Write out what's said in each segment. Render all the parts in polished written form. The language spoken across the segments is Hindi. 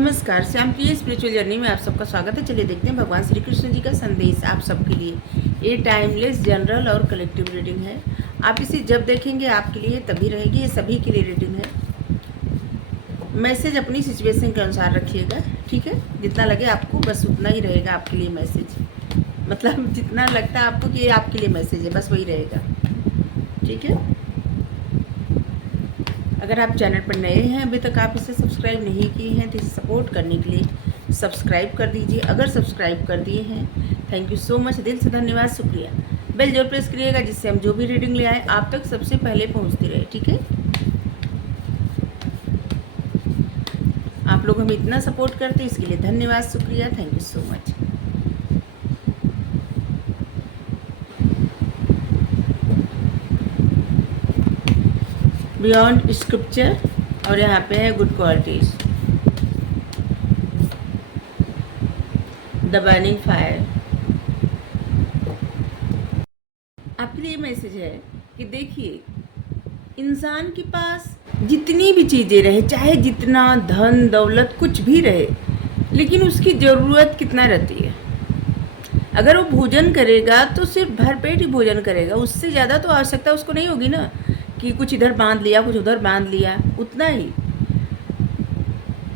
नमस्कार, श्याम की स्पिरिचुअल जर्नी में आप सबका स्वागत है। चलिए देखते हैं भगवान श्री कृष्ण जी का संदेश आप सबके लिए। ये टाइमलेस जनरल और कलेक्टिव रीडिंग है। आप इसे जब देखेंगे आपके लिए तभी रहेगी। ये सभी के लिए रीडिंग है। मैसेज अपनी सिचुएशन के अनुसार रखिएगा, ठीक है। जितना लगे आपको बस उतना ही रहेगा आपके लिए मैसेज, मतलब जितना लगता है आपको कि ये आपके लिए मैसेज है बस वही रहेगा, ठीक है। अगर आप चैनल पर नए हैं, अभी तक आप इसे सब्सक्राइब नहीं किए हैं तो इसे सपोर्ट करने के लिए सब्सक्राइब कर दीजिए। अगर सब्सक्राइब कर दिए हैं, थैंक यू सो मच, दिल से धन्यवाद, शुक्रिया। बेल जरूर प्रेस करिएगा जिससे हम जो भी रीडिंग ले आए आप तक सबसे पहले पहुंचती रहे, ठीक है। आप लोग हमें इतना सपोर्ट करते हैं इसके लिए धन्यवाद, शुक्रिया, thank you so much. Beyond scripture और यहाँ पे है good qualities, the burning fire. आपके लिए मैसेज है कि देखिए, इंसान के पास जितनी भी चीज़ें रहे, चाहे जितना धन दौलत कुछ भी रहे, लेकिन उसकी ज़रूरत कितना रहती है। अगर वो भोजन करेगा तो सिर्फ भरपेट ही भोजन करेगा, उससे ज़्यादा तो आवश्यकता उसको नहीं होगी ना, कि कुछ इधर बांध लिया कुछ उधर बांध लिया, उतना ही।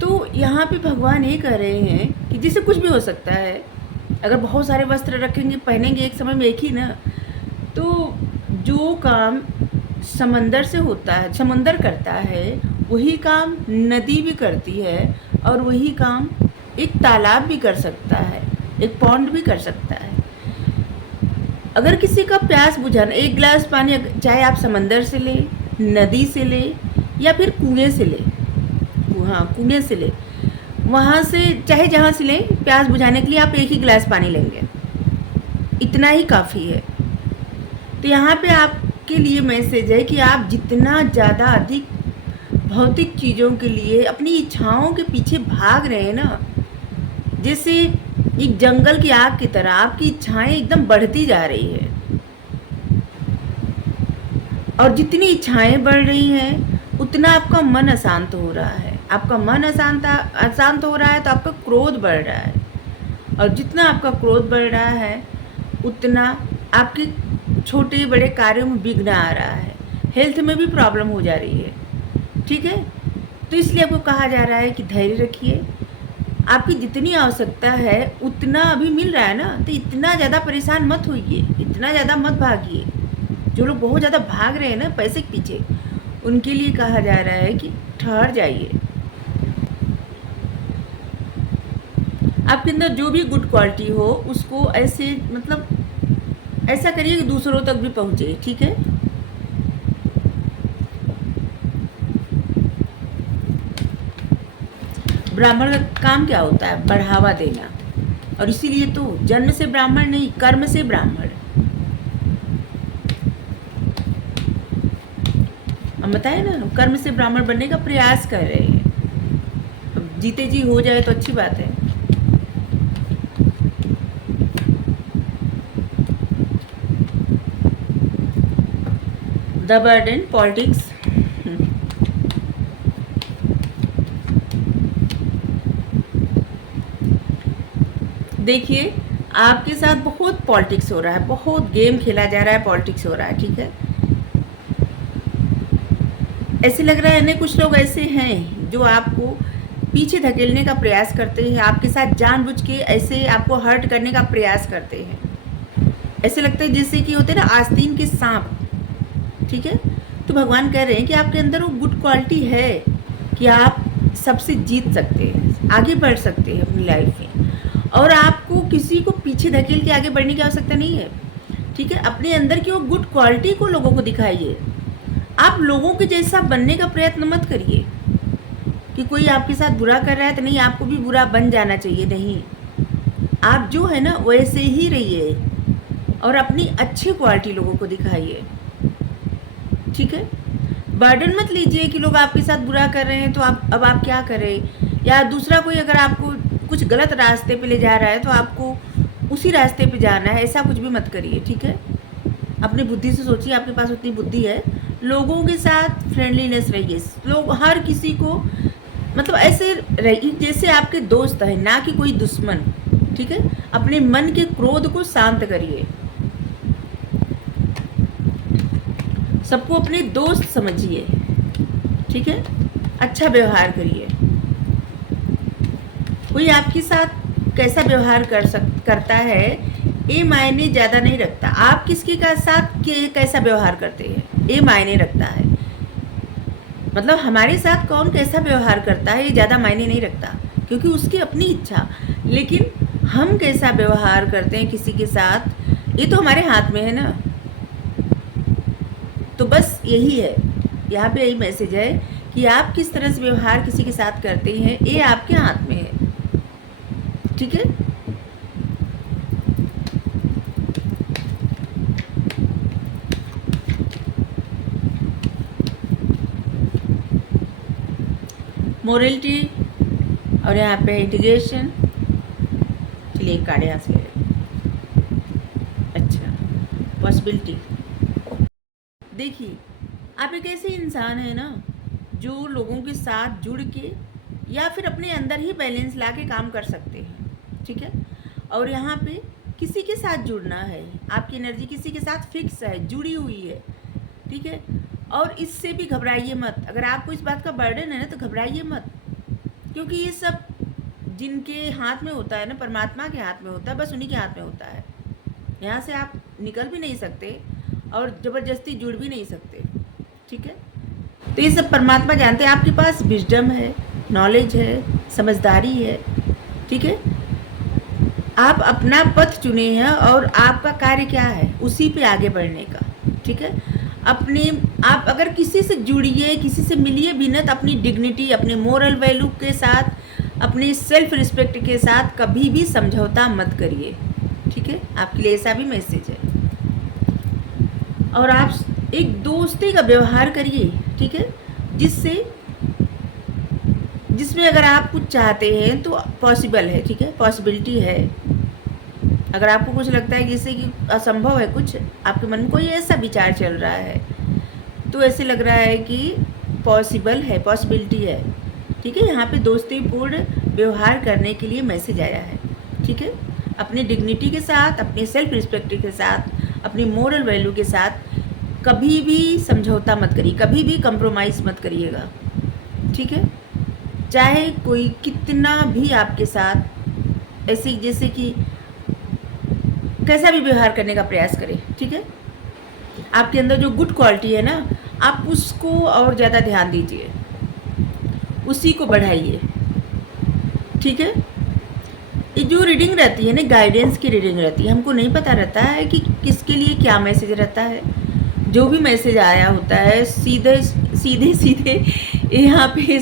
तो यहाँ पे भगवान ये कह रहे हैं कि जिससे कुछ भी हो सकता है। अगर बहुत सारे वस्त्र रखेंगे पहनेंगे एक समय में एक ही ना, तो जो काम समंदर से होता है, समंदर करता है, वही काम नदी भी करती है, और वही काम एक तालाब भी कर सकता है, एक पॉन्ड भी कर सकता है। अगर किसी का प्यास बुझाना, एक गिलास पानी चाहे आप समंदर से ले, नदी से ले, या फिर कुएं से ले, हाँ कुएं से ले, वहाँ से चाहे जहाँ से लें, प्यास बुझाने के लिए आप एक ही गिलास पानी लेंगे, इतना ही काफ़ी है। तो यहाँ पे आपके लिए मैसेज है कि आप जितना ज़्यादा अधिक भौतिक चीज़ों के लिए अपनी इच्छाओं के पीछे भाग रहे हैं ना, जैसे एक जंगल की आग की तरह आपकी इच्छाएं एकदम बढ़ती जा रही है। और जितनी इच्छाएं बढ़ रही हैं उतना आपका मन अशांत हो रहा है। आपका मन अशांत हो रहा है तो आपका क्रोध बढ़ रहा है, और जितना आपका क्रोध बढ़ रहा है उतना आपके छोटे बड़े कार्यों में विघ्न आ रहा है, हेल्थ में भी प्रॉब्लम हो जा रही है, ठीक है। तो इसलिए आपको कहा जा रहा है कि धैर्य रखिए। आपकी जितनी आवश्यकता है उतना अभी मिल रहा है ना, तो इतना ज़्यादा परेशान मत होइए, इतना ज़्यादा मत भागिए। जो लोग बहुत ज़्यादा भाग रहे हैं ना पैसे के पीछे, उनके लिए कहा जा रहा है कि ठहर जाइए। आपके अंदर जो भी गुड क्वालिटी हो उसको ऐसे, मतलब ऐसा करिए कि दूसरों तक भी पहुँचे, ठीक है। ब्राह्मण का काम क्या होता है? बढ़ावा देना, और इसीलिए तो जन्म से ब्राह्मण नहीं, कर्म से ब्राह्मण। हम बताए ना, हम कर्म से ब्राह्मण बनने का प्रयास कर रहे हैं। अब जीते जी हो जाए तो अच्छी बात है। द बर्डन पॉलिटिक्स, देखिए आपके साथ बहुत पॉलिटिक्स हो रहा है, बहुत गेम खेला जा रहा है, पॉलिटिक्स हो रहा है, ठीक है। ऐसे लग रहा है ना, कुछ लोग ऐसे हैं जो आपको पीछे धकेलने का प्रयास करते हैं, आपके साथ जानबूझ के ऐसे आपको हर्ट करने का प्रयास करते हैं। ऐसे लगता है जैसे कि होते हैं ना आस्तीन के सांप, ठीक है। तो भगवान कह रहे हैं कि आपके अंदर वो गुड क्वालिटी है कि आप सबसे जीत सकते हैं, आगे बढ़ सकते हैं अपनी लाइफ में, और आपको किसी को पीछे धकेल के आगे बढ़ने की आवश्यकता नहीं है, ठीक है। अपने अंदर की वो गुड क्वालिटी को लोगों को दिखाइए। आप लोगों के जैसा बनने का प्रयत्न मत करिए कि कोई आपके साथ बुरा कर रहा है तो नहीं आपको भी बुरा बन जाना चाहिए, नहीं। आप जो है ना वैसे ही रहिए और अपनी अच्छी क्वालिटी लोगों को दिखाइए, ठीक है। बर्डन मत लीजिए कि लोग आपके साथ बुरा कर रहे हैं तो अब आप क्या करें, या दूसरा कोई अगर आपको कुछ गलत रास्ते पे ले जा रहा है तो आपको उसी रास्ते पे जाना है, ऐसा कुछ भी मत करिए, ठीक है। अपनी बुद्धि से सोचिए, आपके पास उतनी बुद्धि है। लोगों के साथ फ्रेंडलीनेस रहिए, लोग हर किसी को मतलब ऐसे रहिए जैसे आपके दोस्त है, ना कि कोई दुश्मन। ठीक है, अपने मन के क्रोध को शांत करिए, सबको अपने दोस्त समझिए। ठीक है, अच्छा व्यवहार करिए। कोई आपके साथ कैसा व्यवहार करता है ये मायने ज़्यादा नहीं रखता। आप किसके का साथ कैसा व्यवहार करते हैं ये मायने रखता है। मतलब हमारे साथ कौन कैसा व्यवहार करता है ये ज़्यादा मायने नहीं रखता, क्योंकि उसकी अपनी इच्छा। लेकिन हम कैसा व्यवहार करते हैं किसी के साथ ये तो हमारे हाथ में है ना। तो बस यही है, यहाँ पे यही मैसेज है कि आप किस तरह से व्यवहार किसी के साथ करते हैं ये आपके हाथ में है। ठीक है, मोरलिटी और यहाँ पे इंटीग्रेशन। चलिए एक कार्ड यहाँ से ले लें। अच्छा, पॉसिबिलिटी। देखिए, आप एक ऐसे इंसान है ना जो लोगों के साथ जुड़ के या फिर अपने अंदर ही बैलेंस ला के काम कर सकते हैं। ठीक है, और यहाँ पे किसी के साथ जुड़ना है, आपकी एनर्जी किसी के साथ फिक्स है, जुड़ी हुई है। ठीक है, और इससे भी घबराइए मत। अगर आपको इस बात का बर्डन है ना तो घबराइए मत, क्योंकि ये सब जिनके हाथ में होता है ना, परमात्मा के हाथ में होता है, बस उन्हीं के हाथ में होता है। यहाँ से आप निकल भी नहीं सकते और ज़बरदस्ती जुड़ भी नहीं सकते। ठीक है, तो ये सब परमात्मा जानते हैं। आपके पास विजडम है, नॉलेज है, समझदारी है। ठीक है, आप अपना पथ चुने हैं और आपका कार्य क्या है, उसी पे आगे बढ़ने का। ठीक है, आप अगर किसी से जुड़िए, किसी से मिलिए भी ना, तो अपनी डिग्निटी, अपने मोरल वैल्यू के साथ, अपने सेल्फ रिस्पेक्ट के साथ कभी भी समझौता मत करिए। ठीक है, आपके लिए ऐसा भी मैसेज है। और आप एक दोस्ती का व्यवहार करिए। ठीक है, जिसमें अगर आप कुछ चाहते हैं तो पॉसिबल है। ठीक है, पॉसिबिलिटी है। अगर आपको कुछ लगता है कि इससे कि असंभव है, कुछ आपके मन में कोई ऐसा विचार चल रहा है, तो ऐसे लग रहा है कि पॉसिबल है, पॉसिबिलिटी है। ठीक है, यहाँ पे दोस्तीपूर्ण व्यवहार करने के लिए मैसेज आया है। ठीक है, अपनी डिग्निटी के साथ, अपने सेल्फ रिस्पेक्ट के साथ, अपनी मोरल वैल्यू के साथ कभी भी समझौता मत करिए, कभी भी कंप्रोमाइज़ मत करिएगा। ठीक है, चाहे कोई कितना भी आपके साथ ऐसे जैसे कि कैसा भी व्यवहार करने का प्रयास करें। ठीक है, आपके अंदर जो गुड क्वालिटी है ना, आप उसको और ज़्यादा ध्यान दीजिए, उसी को बढ़ाइए। ठीक है, ये जो रीडिंग रहती है ना, गाइडेंस की रीडिंग रहती है। हमको नहीं पता रहता है कि किसके लिए क्या मैसेज रहता है। जो भी मैसेज आया होता है सीधे सीधे यहाँ पे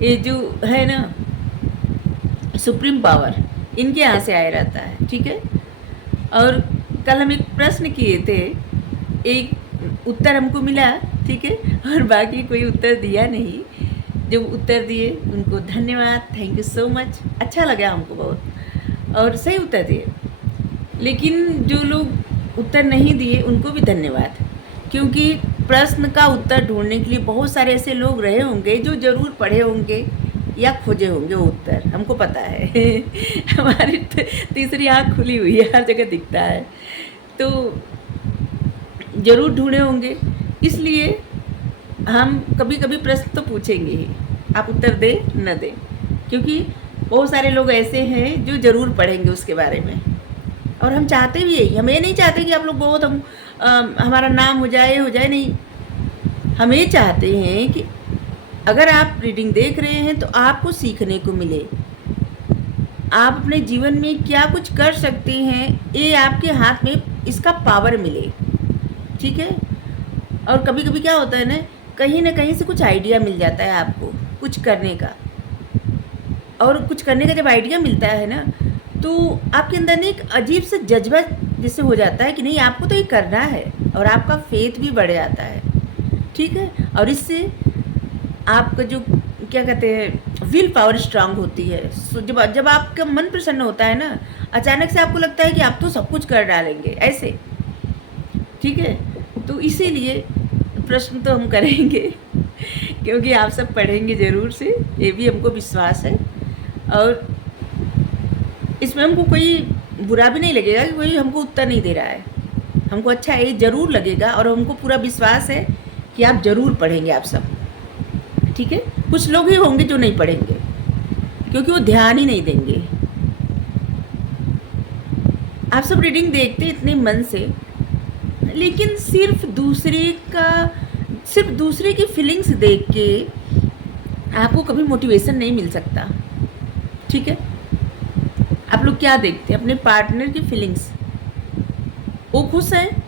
ये जो है ना सुप्रीम पावर, इनके यहाँ से आया रहता है। ठीक है, और कल हम एक प्रश्न किए थे, एक उत्तर हमको मिला। ठीक है, और बाकी कोई उत्तर दिया नहीं। जो उत्तर दिए उनको धन्यवाद, थैंक यू सो मच। अच्छा लगा हमको बहुत, और सही उत्तर दिए। लेकिन जो लोग उत्तर नहीं दिए उनको भी धन्यवाद, क्योंकि प्रश्न का उत्तर ढूंढने के लिए बहुत सारे ऐसे लोग रहे होंगे जो ज़रूर पढ़े होंगे या खोजे होंगे वो उत्तर, हमको पता है। हमारी तीसरी आँख खुली हुई है, हर जगह दिखता है, तो ज़रूर ढूंढे होंगे। इसलिए हम कभी कभी प्रश्न तो पूछेंगे ही, आप उत्तर दें न दें, क्योंकि बहुत सारे लोग ऐसे हैं जो ज़रूर पढ़ेंगे उसके बारे में। और हम चाहते भी यही, हम ये नहीं चाहते कि आप लोग बहुत हमारा नाम हो जाए नहीं। हम ये चाहते हैं कि अगर आप रीडिंग देख रहे हैं तो आपको सीखने को मिले, आप अपने जीवन में क्या कुछ कर सकते हैं ये आपके हाथ में इसका पावर मिले। ठीक है, और कभी कभी क्या होता है ना कहीं से कुछ आइडिया मिल जाता है आपको कुछ करने का, और कुछ करने का जब आइडिया मिलता है ना, तो आपके अंदर एक अजीब सा जज्बा जिससे हो जाता है कि नहीं आपको तो ये करना है, और आपका फेथ भी बढ़ जाता है। ठीक है, और इससे आपका जो क्या कहते हैं विल पावर स्ट्रांग होती है। सो जब आपका मन प्रसन्न होता है ना, अचानक से आपको लगता है कि आप तो सब कुछ कर डालेंगे ऐसे। ठीक है, तो इसीलिए प्रश्न तो हम करेंगे क्योंकि आप सब पढ़ेंगे ज़रूर से, ये भी हमको विश्वास है। और इसमें हमको कोई बुरा भी नहीं लगेगा कि कोई हमको उत्तर नहीं दे रहा है। हमको अच्छा ये ज़रूर लगेगा और हमको पूरा विश्वास है कि आप ज़रूर पढ़ेंगे आप सब, ठीक है। कुछ लोग ही होंगे जो नहीं पढ़ेंगे, क्योंकि वो ध्यान ही नहीं देंगे। आप सब रीडिंग देखते इतने मन से, लेकिन सिर्फ दूसरे की फीलिंग्स देख के आपको कभी मोटिवेशन नहीं मिल सकता, ठीक है। आप लोग क्या देखते हैं? अपने पार्टनर की फीलिंग्स। वो खुश हैं,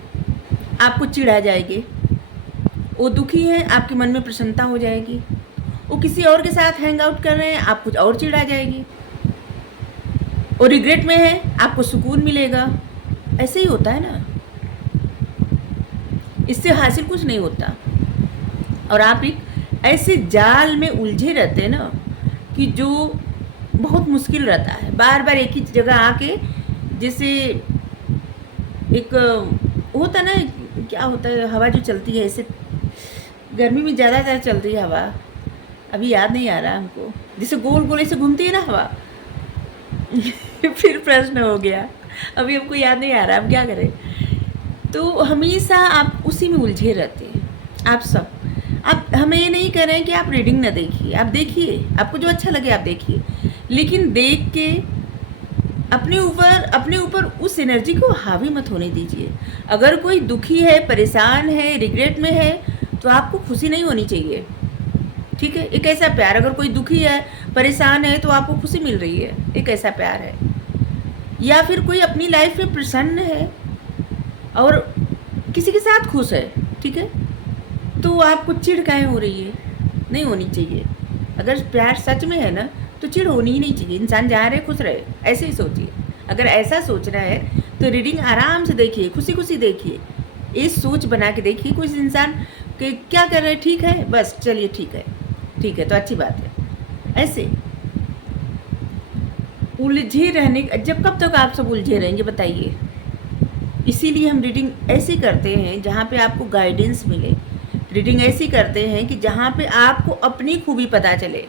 आपको चिढ़ आ जाएगी। वो दुखी है, आपके मन में प्रसन्नता हो जाएगी। वो किसी और के साथ हैंग आउट कर रहे हैं, आप कुछ और चिढ़ आ जाएगी। वो रिग्रेट में है, आपको सुकून मिलेगा। ऐसे ही होता है ना, इससे हासिल कुछ नहीं होता। और आप एक ऐसे जाल में उलझे रहते हैं ना कि जो बहुत मुश्किल रहता है। बार बार एक ही जगह आके, जैसे एक होता ना, क्या होता है, हवा जो चलती है ऐसे, गर्मी में ज़्यादातर चलती है हवा, अभी याद नहीं आ रहा हमको, जैसे गोल गोल ऐसे घूमती है ना हवा। फिर प्रश्न हो गया, अभी हमको याद नहीं आ रहा, अब क्या करें। तो हमेशा आप उसी में उलझे रहते हैं आप सब। अब हमें ये नहीं कह रहे हैं कि आप रीडिंग ना देखिए, आप देखिए, आपको जो अच्छा लगे आप देखिए, लेकिन देख के अपने ऊपर उस एनर्जी को हावी मत होने दीजिए। अगर कोई दुखी है, परेशान है, रिग्रेट में है, तो आपको खुशी नहीं होनी चाहिए, ठीक है। एक ऐसा प्यार, अगर कोई दुखी है, परेशान है, तो आपको खुशी मिल रही है, एक ऐसा प्यार है। या फिर कोई अपनी लाइफ में प्रसन्न है और किसी के साथ खुश है, ठीक है, तो आपको चिढ़ काहे हो रही है? नहीं होनी चाहिए। अगर प्यार सच में है ना, तो चिढ़ होनी ही नहीं चाहिए। इंसान जहाँ रहे खुश रहे, ऐसे ही सोचिए। अगर ऐसा सोच रहा है तो रीडिंग आराम से देखिए, खुशी खुशी देखिए, ये सोच बना के देखिए। कोई इंसान के क्या कर रहे हैं, ठीक है, बस चलिए ठीक है तो अच्छी बात है। ऐसे उलझे रहने, जब कब तक आप सब उलझे रहेंगे बताइए। इसीलिए हम रीडिंग ऐसी करते हैं जहाँ पे आपको गाइडेंस मिले। रीडिंग ऐसी करते हैं कि जहाँ पे आपको अपनी खूबी पता चले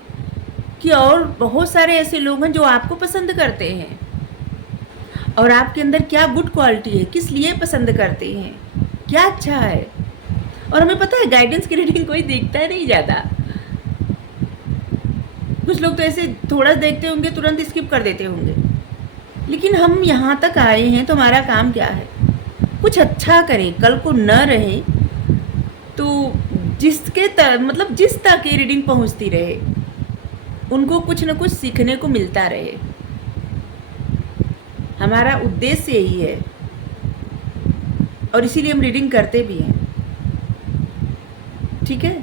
कि और बहुत सारे ऐसे लोग हैं जो आपको पसंद करते हैं, और आपके अंदर क्या गुड क्वालिटी है, किस लिए पसंद करते हैं, क्या अच्छा है। और हमें पता है गाइडेंस की रीडिंग कोई देखता है नहीं ज़्यादा। कुछ लोग तो ऐसे थोड़ा देखते होंगे, तुरंत स्किप कर देते होंगे। लेकिन हम यहाँ तक आए हैं तो हमारा काम क्या है? कुछ अच्छा करें, कल को न रहें तो जिस तक ये रीडिंग पहुँचती रहे, उनको कुछ न कुछ सीखने को मिलता रहे। हमारा उद्देश्य यही है, और इसीलिए हम रीडिंग करते भी हैं, ठीक है।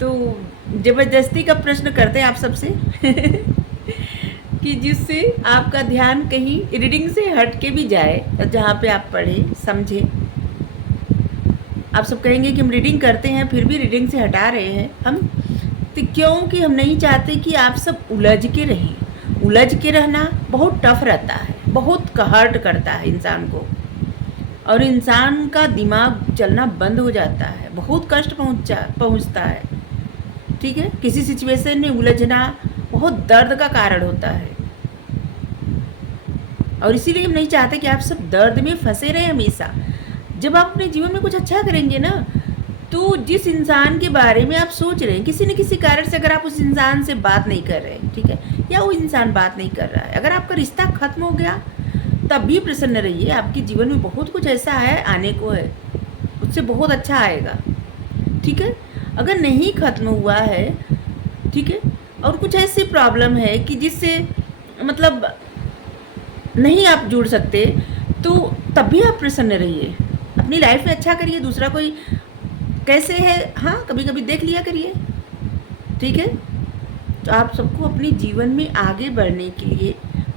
तो ज़बरदस्ती का प्रश्न करते हैं आप सबसे कि जिससे आपका ध्यान कहीं रीडिंग से हट के भी जाए, जहाँ पे आप पढ़ें समझें। आप सब कहेंगे कि हम रीडिंग करते हैं फिर भी रीडिंग से हटा रहे हैं हम, तो क्योंकि हम नहीं चाहते कि आप सब उलझ के रहें। उलझ के रहना बहुत टफ रहता है, बहुत हर्ट करता है इंसान को, और इंसान का दिमाग चलना बंद हो जाता है, बहुत कष्ट पहुंचता है, ठीक है। किसी सिचुएशन में उलझना बहुत दर्द का कारण होता है, और इसीलिए हम नहीं चाहते कि आप सब दर्द में फंसे रहें हमेशा। जब आप अपने जीवन में कुछ अच्छा करेंगे ना, तो जिस इंसान के बारे में आप सोच रहे हैं, किसी न किसी कारण से अगर आप उस इंसान से बात नहीं कर रहे हैं, ठीक है, या वो इंसान बात नहीं कर रहा है, अगर आपका रिश्ता खत्म हो गया, तब भी प्रसन्न रहिए। आपके जीवन में बहुत कुछ ऐसा है आने को है, उससे बहुत अच्छा आएगा, ठीक है। अगर नहीं खत्म हुआ है, ठीक है, और कुछ ऐसी प्रॉब्लम है कि जिससे मतलब नहीं आप जुड़ सकते, तो तब भी आप प्रसन्न रहिए, अपनी लाइफ में अच्छा करिए। दूसरा कोई कैसे है, हाँ, कभी कभी देख लिया करिए, ठीक है। तो आप सबको अपने जीवन में आगे बढ़ने के लिए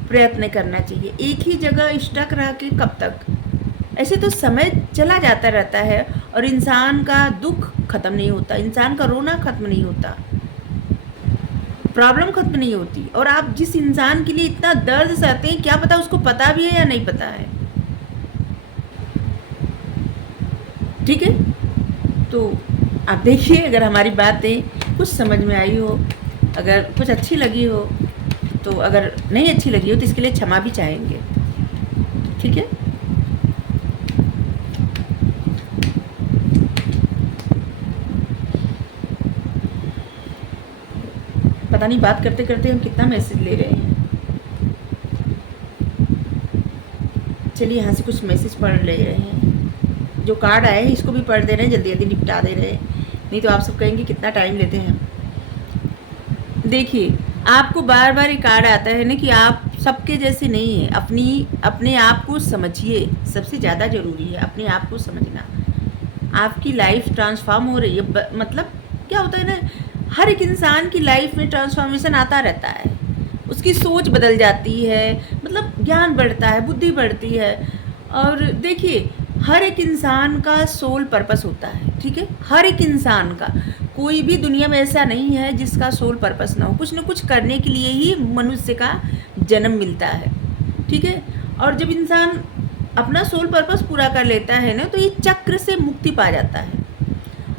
प्रयत्न करना चाहिए। एक ही जगह स्टक रह के कब तक? ऐसे तो समय चला जाता रहता है और इंसान का दुख खत्म नहीं होता, इंसान का रोना खत्म नहीं होता, प्रॉब्लम खत्म नहीं होती। और आप जिस इंसान के लिए इतना दर्द सहते हैं, क्या पता उसको पता भी है या नहीं पता है, ठीक है। तो आप देखिए, अगर हमारी बातें कुछ समझ में आई हो, अगर कुछ अच्छी लगी हो तो, अगर नहीं अच्छी लगी हो तो इसके लिए क्षमा भी चाहेंगे, ठीक है। पता नहीं बात करते करते हम कितना मैसेज ले रहे हैं। चलिए यहाँ से कुछ मैसेज पढ़ ले रहे हैं। जो कार्ड आए हैं इसको भी पढ़ दे रहे हैं, जल्दी जल्दी निपटा दे रहे हैं, नहीं तो आप सब कहेंगे कितना टाइम लेते हैं। देखिए, आपको बार बार ये कार्ड आता है ना कि आप सबके जैसे नहीं हैं। अपने आप को समझिए, सबसे ज़्यादा ज़रूरी है अपने आप को समझना। आपकी लाइफ ट्रांसफॉर्म हो रही है। मतलब क्या होता है ना, हर एक इंसान की लाइफ में ट्रांसफॉर्मेशन आता रहता है, उसकी सोच बदल जाती है, मतलब ज्ञान बढ़ता है, बुद्धि बढ़ती है। और देखिए, हर एक इंसान का सोल पर्पस होता है, ठीक है। हर एक इंसान का, कोई भी दुनिया में ऐसा नहीं है जिसका सोल पर्पस ना हो। कुछ न कुछ करने के लिए ही मनुष्य का जन्म मिलता है, ठीक है। और जब इंसान अपना सोल पर्पस पूरा कर लेता है ना, तो ये चक्र से मुक्ति पा जाता है।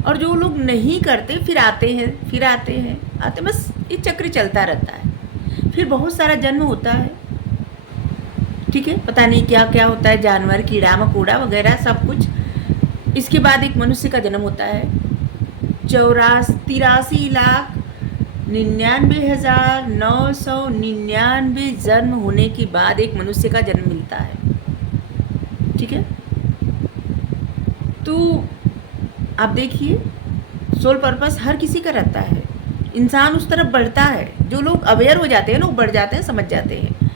और जो लोग नहीं करते फिर आते हैं, फिर आते हैं, बस ये चक्र चलता रहता है। फिर बहुत सारा जन्म होता है, ठीक है। पता नहीं क्या क्या होता है, जानवर, कीड़ा मकोड़ा वगैरह सब कुछ। इसके बाद एक मनुष्य का जन्म होता है। 83,99,999 जन्म होने के बाद एक मनुष्य का जन्म मिलता है, ठीक है। तो आप देखिए, सोल पर्पस हर किसी का रहता है। इंसान उस तरफ बढ़ता है। जो लोग अवेयर हो जाते हैं ना, वो बढ़ जाते हैं, समझ जाते हैं,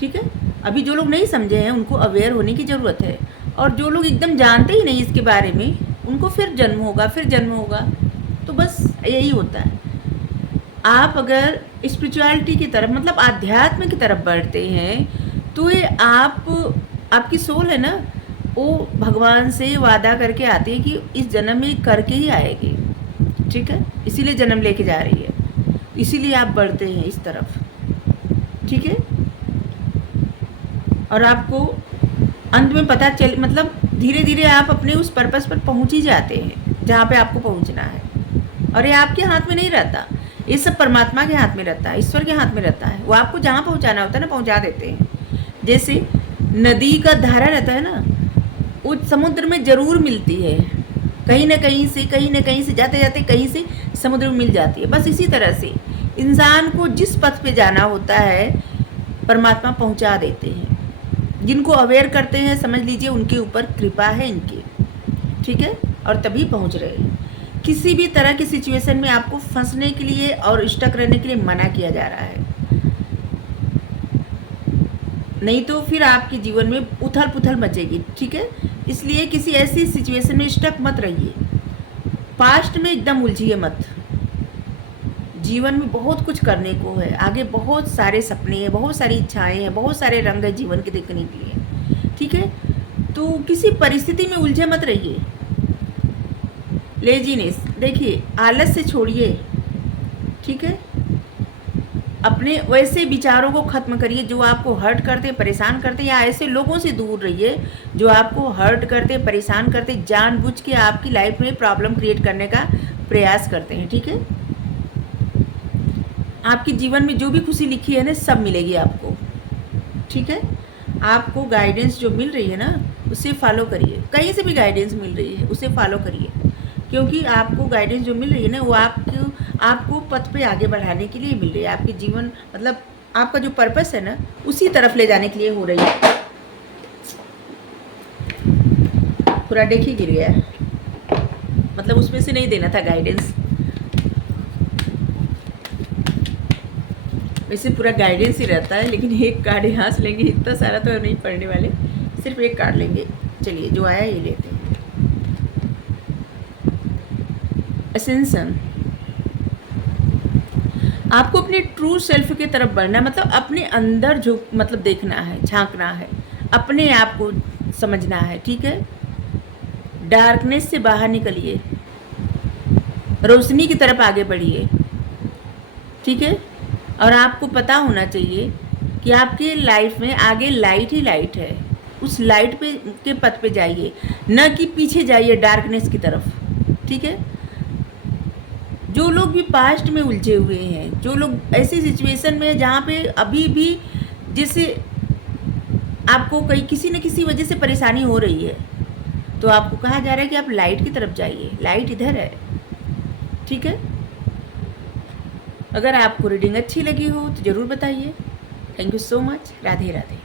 ठीक है। अभी जो लोग नहीं समझे हैं उनको अवेयर होने की ज़रूरत है। और जो लोग एकदम जानते ही नहीं इसके बारे में, उनको फिर जन्म होगा, फिर जन्म होगा। तो बस यही होता है। आप अगर स्पिरिचुअलिटी की तरफ, मतलब आध्यात्म की तरफ बढ़ते हैं, तो ये आपकी सोल है ना, वो भगवान से वादा करके आती है कि इस जन्म में करके ही आएगी, ठीक है। इसीलिए जन्म लेके जा रही है, इसीलिए आप बढ़ते हैं इस तरफ, ठीक है। और आपको अंत में पता चल, मतलब धीरे धीरे आप अपने उस पर्पस पर पहुंच ही जाते हैं जहाँ पे आपको पहुंचना है। और ये आपके हाथ में नहीं रहता, ये सब परमात्मा के हाथ में रहता है, ईश्वर के हाथ में रहता है। वो आपको जहाँ पहुँचाना होता है ना, पहुँचा देते हैं। जैसे नदी का धारा रहता है ना, वो समुद्र में ज़रूर मिलती है, कहीं ना कहीं से जाते जाते कहीं से समुद्र में मिल जाती है। बस इसी तरह से इंसान को जिस पथ पे जाना होता है, परमात्मा पहुँचा देते हैं। जिनको अवेयर करते हैं, समझ लीजिए उनके ऊपर कृपा है इनकी, ठीक है। और तभी पहुंच रहे हैं। किसी भी तरह की सिचुएशन में आपको फंसने के लिए और स्टक रहने के लिए मना किया जा रहा है, नहीं तो फिर आपके जीवन में उथल पुथल मचेगी, ठीक है। इसलिए किसी ऐसी सिचुएशन में स्टक मत रहिए, पास्ट में एकदम उलझिए मत। जीवन में बहुत कुछ करने को है, आगे बहुत सारे सपने हैं, बहुत सारी इच्छाएं हैं, बहुत सारे रंग है जीवन के देखने के लिए, ठीक है। तो किसी परिस्थिति में उलझे मत रहिए। लेजीनेस, देखिए, आलस से छोड़िए, ठीक है। अपने वैसे विचारों को ख़त्म करिए जो आपको हर्ट करते, परेशान करते, या ऐसे लोगों से दूर रहिए जो आपको हर्ट करते, परेशान करते, जानबूझ के आपकी लाइफ में प्रॉब्लम क्रिएट करने का प्रयास करते हैं, ठीक है। आपके जीवन में जो भी खुशी लिखी है ना, सब मिलेगी आपको, ठीक है। आपको गाइडेंस जो मिल रही है ना, उसे फॉलो करिए। कहीं से भी गाइडेंस मिल रही है उसे फॉलो करिए, क्योंकि आपको गाइडेंस जो मिल रही है ना, वो आपको पथ पे आगे बढ़ाने के लिए मिल रही है। आपके जीवन, मतलब आपका जो पर्पस है ना, उसी तरफ ले जाने के लिए हो रही है। पूरा डेक ही गिर गया, मतलब उसमें से नहीं देना था गाइडेंस। वैसे पूरा गाइडेंस ही रहता है, लेकिन एक कार्ड यहाँ से लेंगे, इतना सारा तो नहीं पढ़ने वाले, सिर्फ एक कार्ड लेंगे। चलिए, जो आया ये लेते हैं। असेंशन, आपको अपने ट्रू सेल्फ की तरफ बढ़ना, मतलब अपने अंदर जो, मतलब देखना है, झांकना है, अपने आप को समझना है, ठीक है। डार्कनेस से बाहर निकलिए, रोशनी की तरफ आगे बढ़िए, ठीक है। और आपको पता होना चाहिए कि आपके लाइफ में आगे लाइट ही लाइट है। उस लाइट पे के पथ पे जाइए, न कि पीछे जाइए डार्कनेस की तरफ, ठीक है। जो लोग भी पास्ट में उलझे हुए हैं, जो लोग ऐसी सिचुएशन में हैं जहाँ पे अभी भी जिससे आपको कहीं किसी न किसी वजह से परेशानी हो रही है, तो आपको कहा जा रहा है कि आप लाइट की तरफ जाइए, लाइट इधर है। ठीक है। अगर आपको रीडिंग अच्छी लगी हो तो ज़रूर बताइए। Thank you so much. Radhe Radhe.